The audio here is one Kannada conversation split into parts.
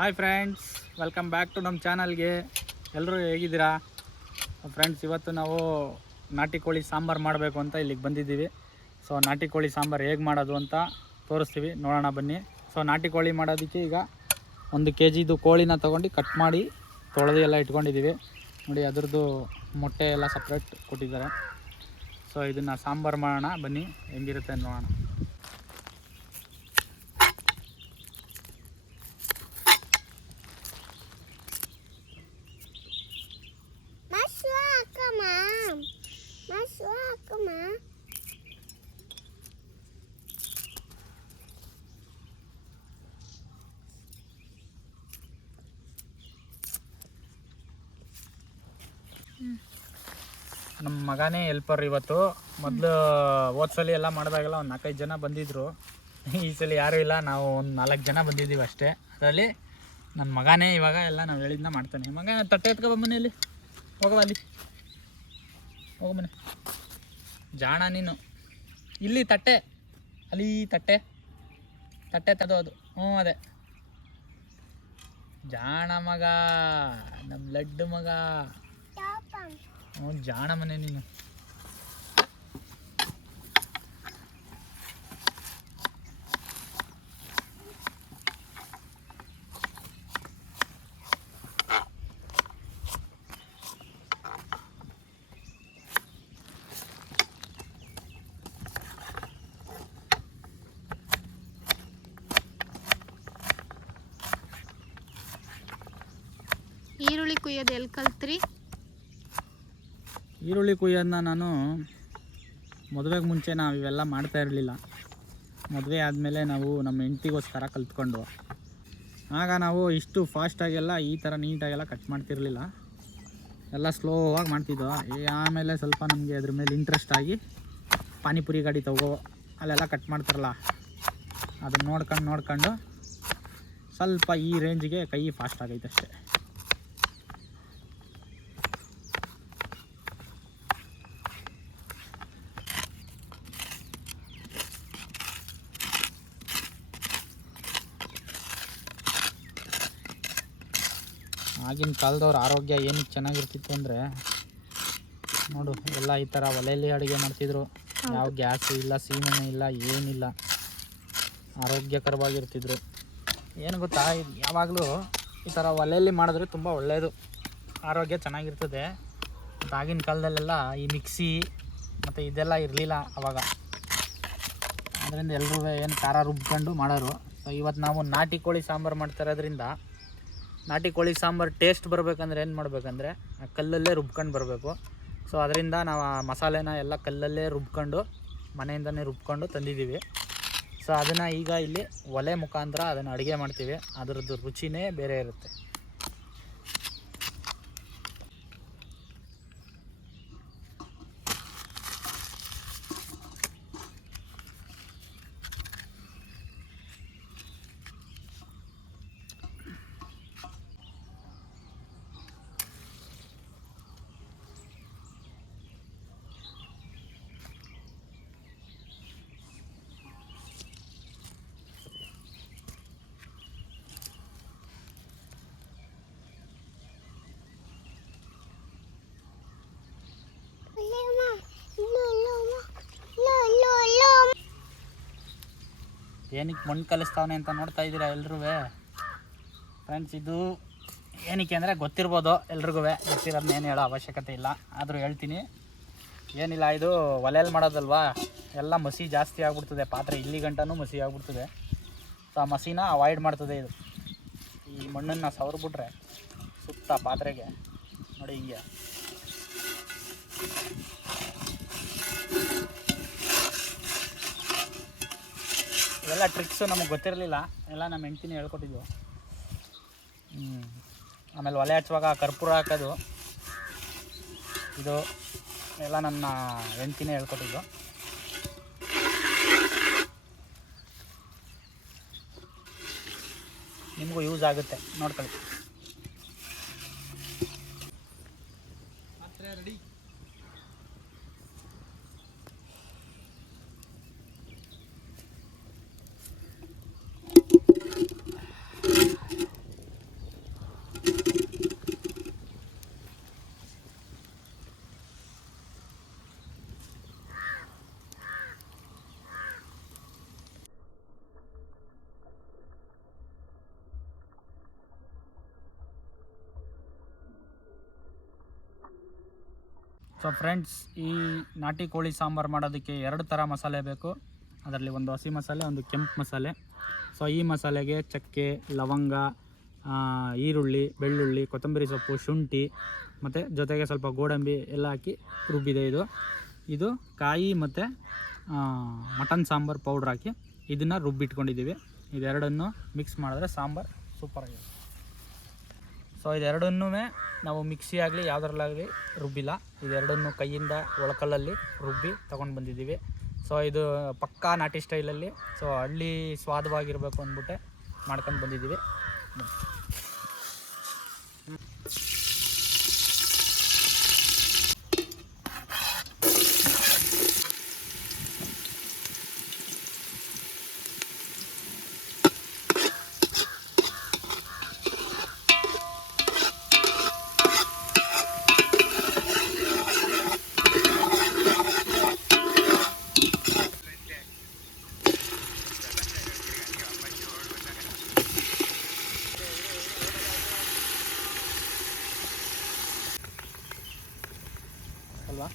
Hi friends, welcome back to ನಮ್ಮ ಚಾನಲ್ಗೆ. ಎಲ್ಲರೂ ಹೇಗಿದ್ದೀರಾ ಫ್ರೆಂಡ್ಸ್? ಇವತ್ತು ನಾವು ನಾಟಿ ಕೋಳಿ ಸಾಂಬಾರು ಮಾಡಬೇಕು ಅಂತ ಇಲ್ಲಿಗೆ ಬಂದಿದ್ದೀವಿ. ಸೊ ನಾಟಿ ಕೋಳಿ ಸಾಂಬಾರು ಹೇಗೆ ಮಾಡೋದು ಅಂತ ತೋರಿಸ್ತೀವಿ, ನೋಡೋಣ ಬನ್ನಿ. ಸೊ ನಾಟಿ ಕೋಳಿ ಮಾಡೋದಕ್ಕೆ ಈಗ 1 kg ಕೋಳಿನ ತೊಗೊಂಡು ಕಟ್ ಮಾಡಿ ತೊಳೆದು ಎಲ್ಲ ಇಟ್ಕೊಂಡಿದ್ದೀವಿ. ನೋಡಿ, ಅದರದ್ದು ಮೊಟ್ಟೆ ಎಲ್ಲ ಸಪ್ರೇಟ್ ಕೊಟ್ಟಿದ್ದಾರೆ. ಸೊ ಇದನ್ನು ಸಾಂಬಾರು ಮಾಡೋಣ ಬನ್ನಿ, ಹೆಂಗಿರುತ್ತೆ ನೋಡೋಣ. ನಮ್ಮ ಮಗನೇ ಹೆಲ್ಪರ್ ಇವತ್ತು. ಮೊದಲು ಹೋದ್ಸಲಿ ಎಲ್ಲ ಮಾಡಿದಾಗೆಲ್ಲ ಒಂದು 4-5 ಜನ ಬಂದಿದ್ದರು. ಈ ಸಲ ಯಾರೂ ಇಲ್ಲ, ನಾವು ಒಂದು 4 ಜನ ಬಂದಿದ್ದೀವಿ ಅಷ್ಟೇ. ಅದರಲ್ಲಿ ನನ್ನ ಮಗನೇ ಇವಾಗ ಎಲ್ಲ ನಾವು ಹೇಳಿದ್ನ ಮಾಡ್ತಾನೆ. ಮಗ ತಟ್ಟೆ ಎತ್ಕೊ ಮನೆಯಲ್ಲಿ ಹೋಗವ, ಅಲ್ಲಿ ಹೋಗು ಮನೆ. ಜಾಣ ನೀನು. ಇಲ್ಲಿ ತಟ್ಟೆ, ಅಲ್ಲಿ ತಟ್ಟೆ ತದೋದು. ಅದೇ ಜಾಣ ಮಗ, ನಮ್ಮ ಲಡ್ಡು ಮಗ. ಜಾಣ ಮನೆ ನೀನು. ಈರುಳ್ಳಿ ಕುಯ್ಯೋದು ಎಲ್ಲಿ ಕಲ್ತ್ರಿ? ಈರುಳ್ಳಿ ಕುಯ್ಯೋದನ್ನ ನಾನು ಮದುವೆಗೆ ಮುಂಚೆ ನಾವು ಇವೆಲ್ಲ ಮಾಡ್ತಾ ಇರಲಿಲ್ಲ. ಮದುವೆ ಆದಮೇಲೆ ನಾವು ನಮ್ಮ ಹೆಂಡತಿಗೋಸ್ಕರ ಕಲ್ತ್ಕೊಂಡು, ಆಗ ನಾವು ಇಷ್ಟು ಫಾಸ್ಟಾಗೆಲ್ಲ ಈ ಥರ ನೀಟಾಗೆಲ್ಲ ಕಟ್ ಮಾಡ್ತಿರಲಿಲ್ಲ, ಎಲ್ಲ ಸ್ಲೋವಾಗಿ ಮಾಡ್ತಿದ್ದೋ. ಆಮೇಲೆ ಸ್ವಲ್ಪ ನಮಗೆ ಅದ್ರ ಮೇಲೆ ಇಂಟ್ರೆಸ್ಟ್ ಆಗಿ ಪಾನಿಪುರಿ ಗಾಡಿ ತಗೋ ಅಲ್ಲೆಲ್ಲ ಕಟ್ ಮಾಡ್ತಾರಲ್ಲ, ಅದನ್ನು ನೋಡ್ಕೊಂಡು ಸ್ವಲ್ಪ ಈ ರೇಂಜಿಗೆ ಕೈ ಫಾಸ್ಟ್ ಆಗೈತೆ ಅಷ್ಟೇ. ಆಗಿನ ಕಾಲದವ್ರ ಆರೋಗ್ಯ ಏನಕ್ಕೆ ಚೆನ್ನಾಗಿರ್ತಿತ್ತು ಅಂದರೆ, ನೋಡು, ಎಲ್ಲ ಈ ಥರ ಒಲೆಯಲ್ಲಿ ಅಡುಗೆ ಮಾಡ್ತಿದ್ರು. ಯಾವ ಗ್ಯಾಸು ಇಲ್ಲ, ಸೀಮೆಣ್ಣೆ ಇಲ್ಲ, ಏನಿಲ್ಲ, ಆರೋಗ್ಯಕರವಾಗಿರ್ತಿದ್ರು. ಏನು ಗೊತ್ತಾ, ಯಾವಾಗಲೂ ಈ ಥರ ಒಲೆಯಲ್ಲಿ ಮಾಡಿದ್ರೆ ತುಂಬ ಒಳ್ಳೆಯದು, ಆರೋಗ್ಯ ಚೆನ್ನಾಗಿರ್ತದೆ. ಮತ್ತು ಆಗಿನ ಕಾಲದಲ್ಲೆಲ್ಲ ಈ ಮಿಕ್ಸಿ ಮತ್ತು ಇದೆಲ್ಲ ಇರಲಿಲ್ಲ ಅವಾಗ. ಅದರಿಂದ ಎಲ್ಲರೂ ಏನು ಖಾರ ರುಬ್ಕೊಂಡು ಮಾಡೋರು. ಸೊ ಇವತ್ತು ನಾವು ನಾಟಿ ಕೋಳಿ ಸಾಂಬಾರು ಮಾಡ್ತಾ ಇರೋದ್ರಿಂದ, ನಾಟಿ ಕೋಳಿ ಸಾಂಬಾರು ಟೇಸ್ಟ್ ಬರಬೇಕಂದ್ರೆ ಏನು ಮಾಡಬೇಕಂದ್ರೆ, ಕಲ್ಲಲ್ಲೇ ರುಬ್ಕೊಂಡು ಬರಬೇಕು. ಸೊ ಅದರಿಂದ ನಾವು ಆ ಮಸಾಲೆನ ಎಲ್ಲ ಕಲ್ಲಲ್ಲೇ ರುಬ್ಕೊಂಡು, ಮನೆಯಿಂದನೇ ರುಬ್ಕೊಂಡು ತಂದಿದ್ದೀವಿ. ಸೊ ಅದನ್ನು ಈಗ ಇಲ್ಲಿ ಒಲೆ ಮುಖಾಂತರ ಅದನ್ನು ಅಡುಗೆ ಮಾಡ್ತೀವಿ. ಅದರದ್ದು ರುಚಿನೇ ಬೇರೆ ಇರುತ್ತೆ. ಏನಕ್ಕೆ ಮಣ್ಣು ಕಲಿಸ್ತಾವನೆ ಅಂತ ನೋಡ್ತಾ ಇದ್ದೀರಾ ಎಲ್ರೂ ಫ್ರೆಂಡ್ಸ್. ಇದು ಏನಕ್ಕೆ ಅಂದರೆ ಗೊತ್ತಿರ್ಬೋದು ಎಲ್ರಿಗೂ, ಗೊತ್ತಿರೋದನ್ನ ಏನು ಹೇಳೋ ಅವಶ್ಯಕತೆ ಇಲ್ಲ, ಆದರೂ ಹೇಳ್ತೀನಿ. ಏನಿಲ್ಲ, ಇದು ಒಲೆಯಲ್ಲಿ ಮಾಡೋದಲ್ವಾ, ಎಲ್ಲ ಮಸಿ ಜಾಸ್ತಿ ಆಗ್ಬಿಡ್ತದೆ, ಪಾತ್ರೆ ಇಲ್ಲಿ ಗಂಟನೂ ಮಸಿ ಆಗ್ಬಿಡ್ತದೆ. ಸೊ ಆ ಮಸಿನ ಅವಾಯ್ಡ್ ಮಾಡ್ತದೆ ಇದು. ಈ ಮಣ್ಣನ್ನು ಸವರ್ಬಿಟ್ರೆ ಸುತ್ತ ಪಾತ್ರೆಗೆ ನೋಡಿ ಹಿಂಗೆ. ಇವೆಲ್ಲ ಟ್ರಿಕ್ಸು ನಮಗೆ ಗೊತ್ತಿರಲಿಲ್ಲ, ಎಲ್ಲ ನಮ್ಮ ಹೆಂಡ್ತಿನೇ ಹೇಳ್ಕೊಟ್ಟಿದ್ದು. ಆಮೇಲೆ ಒಲೆ ಹಚ್ಚುವಾಗ ಕರ್ಪೂರ ಹಾಕೋದು, ಇದು ಎಲ್ಲ ನನ್ನ ಹೆಂಡ್ತಿನೇ ಹೇಳ್ಕೊಟ್ಟಿದ್ದು. ನಿಮಗೂ ಯೂಸ್ ಆಗುತ್ತೆ, ನೋಡ್ಕೊಳ್ಳಿ. ರೆಡಿ. ಸೊ ಫ್ರೆಂಡ್ಸ್, ಈ ನಾಟಿ ಕೋಳಿ ಸಾಂಬಾರು ಮಾಡೋದಕ್ಕೆ 2 ಥರ ಮಸಾಲೆ ಬೇಕು. ಅದರಲ್ಲಿ ಒಂದು ಹಸಿ ಮಸಾಲೆ, ಒಂದು ಕೆಂಪು ಮಸಾಲೆ. ಸೊ ಈ ಮಸಾಲೆಗೆ ಚಕ್ಕೆ, ಲವಂಗ, ಈರುಳ್ಳಿ, ಬೆಳ್ಳುಳ್ಳಿ, ಕೊತ್ತಂಬರಿ ಸೊಪ್ಪು, ಶುಂಠಿ ಮತ್ತು ಜೊತೆಗೆ ಸ್ವಲ್ಪ ಗೋಡಂಬಿ ಎಲ್ಲ ಹಾಕಿ ರುಬ್ಬಿದೆ. ಇದು ಕಾಯಿ ಮತ್ತು ಮಟನ್ ಸಾಂಬಾರು ಪೌಡ್ರ್ ಹಾಕಿ ಇದನ್ನು ರುಬ್ಬಿಟ್ಕೊಂಡಿದ್ದೀವಿ. ಇದೆರಡನ್ನು ಮಿಕ್ಸ್ ಮಾಡಿದ್ರೆ ಸಾಂಬಾರು ಸೂಪರಾಗಿದೆ. ಸೊ ಇದೆರಡನ್ನೂ ನಾವು ಮಿಕ್ಸಿ ಆಗಲಿ ಯಾವುದ್ರಲ್ಲಾಗಲಿ ರುಬ್ಬಿಲ್ಲ. ಇದೆರಡನ್ನೂ ಕೈಯಿಂದ ಒಳಕಲ್ಲಲ್ಲಿ ರುಬ್ಬಿ ತೊಗೊಂಡು ಬಂದಿದ್ದೀವಿ. ಸೊ ಇದು ಪಕ್ಕಾ ನಾಟಿ ಸ್ಟೈಲಲ್ಲಿ, ಸೊ ಹಳ್ಳಿ ಸ್ವಾದವಾಗಿರಬೇಕು ಅಂದ್ಬಿಟ್ಟೆ ಮಾಡ್ಕೊಂಡು ಬಂದಿದ್ದೀವಿ. ಅಲ್ವಾ?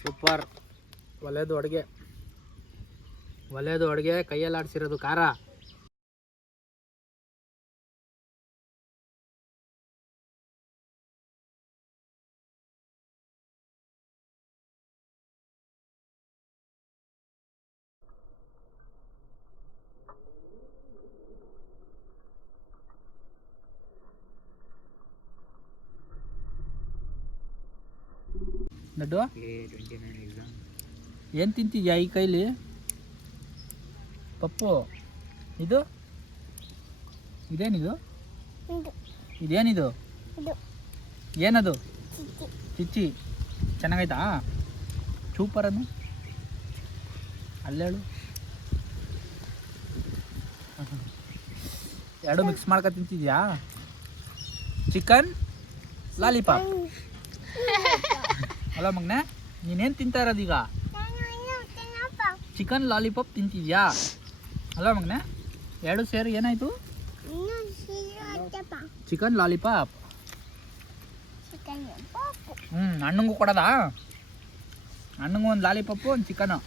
ಸೂಪರ್. ಒಲೆದು ಅಡುಗೆ ಕೈಯಲ್ಲಿ ಆಡಿಸಿರೋದು ಖಾರ. ನಡ್ಡು ಏನು ತಿಂತಿದ್ಯಾ ಈ ಕೈಲಿ ಪಪ್ಪು? ಇದೇನಿದು? ಏನದು? ಚಿಚ್ಚಿ. ಚೆನ್ನಾಗೈತಾ? ಸೂಪರನ್ನು ಅಲ್ಲೇಳು. ಎರಡು ಮಿಕ್ಸ್ ಮಾಡ್ಕೊ ತಿಂತಿದ್ಯಾ? ಚಿಕನ್ ಲಾಲಿಪಾಪ್ ಅಲ್ಲ ಮಗನೇ? ನೀನೇನು ತಿಂತಾ ಇರೋದೀಗ? ಚಿಕನ್ ಲಾಲಿಪಾಪ್ ತಿಂತಿದ್ಯಾ ಅಲ್ಲ ಮಗನೇ? ಎರಡು ಸೇರಿ ಏನಾಯ್ತು? Chicken lollipop. ಅಣ್ಣಂಗೂ ಕೊಡೋದಾ? ಅಣ್ಣಂಗೂ ಒಂದು ಲಾಲಿಪಾಪು ಒಂದು ಚಿಕನು.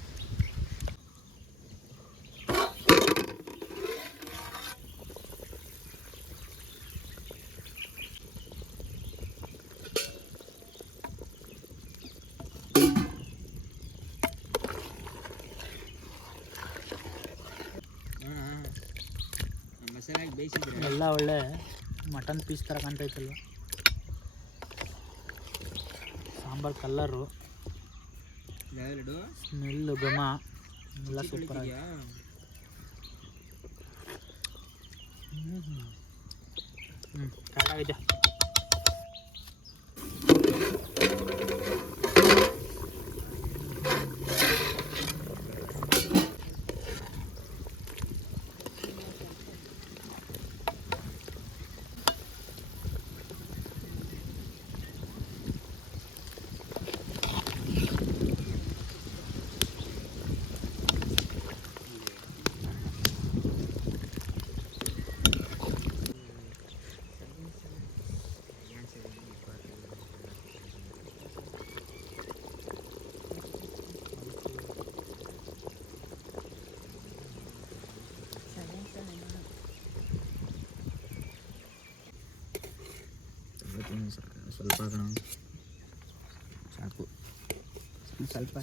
ಎಲ್ಲ ಒಳ್ಳೆ ಮಟನ್ ಪೀಸ್ ಥರ ಕಾಣ್ತೈತಲ್ವ. ಸಾಂಬಾರು ಕಲ್ಲರು, ಸ್ಮೆಲ್ಲು, ಘಮ ಎಲ್ಲ ಸೂಪರ್ ಆಗಿ. ಕರೆಕ್ಟಾಗಿದೆ. ಸ್ವಲ್ಪ ಸಾಕು, ಸ್ವಲ್ಪ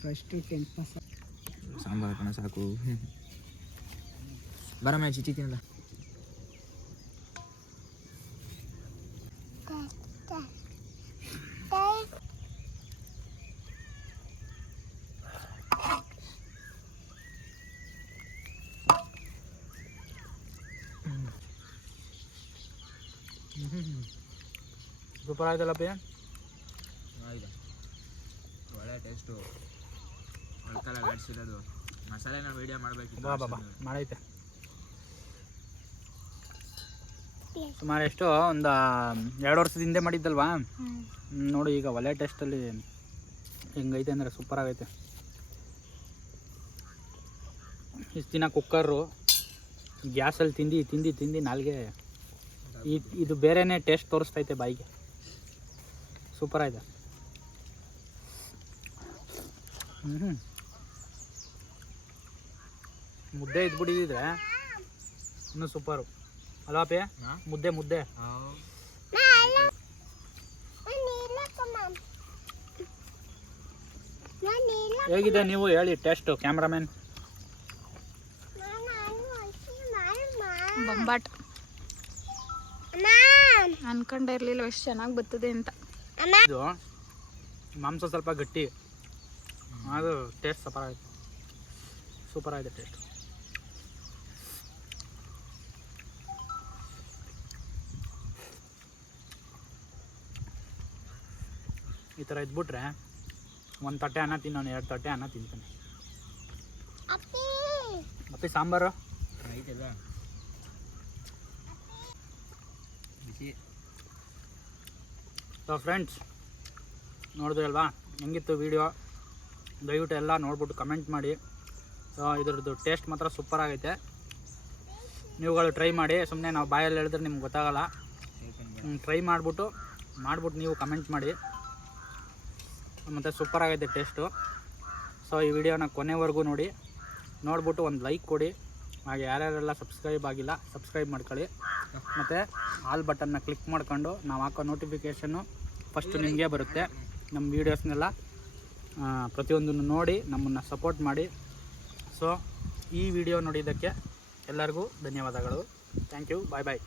ಫಸ್ಟು ಸಾಂಬಾರು ಕಣ ಸಾಕು. ಬರಮ್ಮ ಚಿಚ್ಚಿ ತಿನ್ನಲ್ಲ. ಸೂಪರ್ ಆಯ್ತಲ್ಲಪ್ಪ. ಆಯ್ತು, ಒಳ್ಳೆ ಟೇಸ್ಟು. ಒಳ್ಕಲ್ಲ ಆಡಿಸಿರೋದು ಮಸಾಲೆನ ವೀಡಿಯೋ ಮಾಡಬೇಕಿತ್ತು. ಬಾಬಾ ಮಾಡೈತೆ. ಸುಮಾರು ಎಷ್ಟು ಒಂದು 2 ವರ್ಷದ ಹಿಂದೆ ಮಾಡಿದ್ದಲ್ವಾ. ನೋಡಿ ಈಗ ಒಳ್ಳೆ ಟೇಸ್ಟಲ್ಲಿ ಹೆಂಗೈತೆ ಅಂದರೆ ಸೂಪರ್ ಆಗೈತೆ. ಇಷ್ಟು ದಿನ ಕುಕ್ಕರು ಗ್ಯಾಸಲ್ಲಿ ತಿಂದು ತಿಂದು ತಿಂದು ನಾಲ್ಗೆ ಇದು ಬೇರೆನೇ ಟೇಸ್ಟ್ ತೋರಿಸ್ತೈತೆ ಬಾಯಿಗೆ. ಸೂಪರ್ ಆಗಿದೆ. ಮುದ್ದೆ ಇದ್ಬಿಟ್ಟಿದ್ರೆ ಇನ್ನೂ ಸೂಪರು ಅಲ್ವಾಪೆ. ಮುದ್ದೆ ಮುದ್ದೆ ಹೇಗಿದೆ ನೀವು ಹೇಳಿ ಟೇಸ್ಟು ಕ್ಯಾಮ್ರಾಮನ್? ಬೊಂಬಾಟ್ ಅನ್ಕೊಂಡೇ ಇರಲಿಲ್ಲ ಎಷ್ಟು ಚೆನ್ನಾಗಿ ಬರ್ತದೆ ಅಂತ. ಇದು ಮಾಂಸ ಸ್ವಲ್ಪ ಗಟ್ಟಿ, ಅದು ಟೇಸ್ಟ್ ಸೂಪರ್ ಆಗಿದೆ. ಸೂಪರ್ ಆಗಿದೆ ಟೇಸ್ಟ್. ಈ ಥರ ಇದ್ಬಿಟ್ರೆ 1 ತಟ್ಟೆ ಅನ್ನ ತಿನ್ನೋನು, 2 ತಟ್ಟೆ ಅನ್ನ ತಿಂತಾನೆ. ಮತ್ತೆ ಸಾಂಬಾರು ಐತಲ್ಲ ಬಿಸಿ. ಸೊ ಫ್ರೆಂಡ್ಸ್, ನೋಡಿದ್ರಿ ಅಲ್ವಾ ಹೆಂಗಿತ್ತು ವಿಡಿಯೋ? ದಯವಿಟ್ಟು ಎಲ್ಲ ನೋಡ್ಬಿಟ್ಟು ಕಮೆಂಟ್ ಮಾಡಿ. ಇದ್ರದ್ದು ಟೇಸ್ಟ್ ಮಾತ್ರ ಸೂಪರ್ ಆಗೈತೆ. ನೀವುಗಳು ಟ್ರೈ ಮಾಡಿ. ಸುಮ್ಮನೆ ನಾವು ಬಾಯಲ್ಲಿ ಹೇಳಿದ್ರೆ ನಿಮ್ಗೆ ಗೊತ್ತಾಗಲ್ಲ. ಟ್ರೈ ಮಾಡಿಬಿಟ್ಟು ನೀವು ಕಮೆಂಟ್ ಮಾಡಿ. ಮತ್ತು ಸೂಪರ್ ಆಗೈತೆ ಟೇಸ್ಟು. ಸೊ ಈ ವಿಡಿಯೋನ ಕೊನೆವರೆಗೂ ನೋಡಿಬಿಟ್ಟು ಒಂದು ಲೈಕ್ ಕೊಡಿ. ಹಾಗೆ ಯಾರ್ಯಾರೆಲ್ಲ ಸಬ್ಸ್ಕ್ರೈಬ್ ಆಗಿಲ್ಲ ಸಬ್ಸ್ಕ್ರೈಬ್ ಮಾಡ್ಕೊಳ್ಳಿ. ಮತ್ತು ಆಲ್ ಬಟನ್ನ ಕ್ಲಿಕ್ ಮಾಡ್ಕೊಂಡು ನಾವು ಹಾಕೋ ನೋಟಿಫಿಕೇಷನ್ನು ಫಸ್ಟು ನಿಮಗೆ ಬರುತ್ತೆ. ನಮ್ಮ ವೀಡಿಯೋಸ್ನೆಲ್ಲ ಪ್ರತಿಯೊಂದನ್ನು ನೋಡಿ ನಮ್ಮನ್ನು ಸಪೋರ್ಟ್ ಮಾಡಿ. ಸೊ ಈ ವಿಡಿಯೋ ನೋಡಿದ್ದಕ್ಕೆ ಎಲ್ಲರಿಗೂ ಧನ್ಯವಾದಗಳು. Thank you. Bye bye.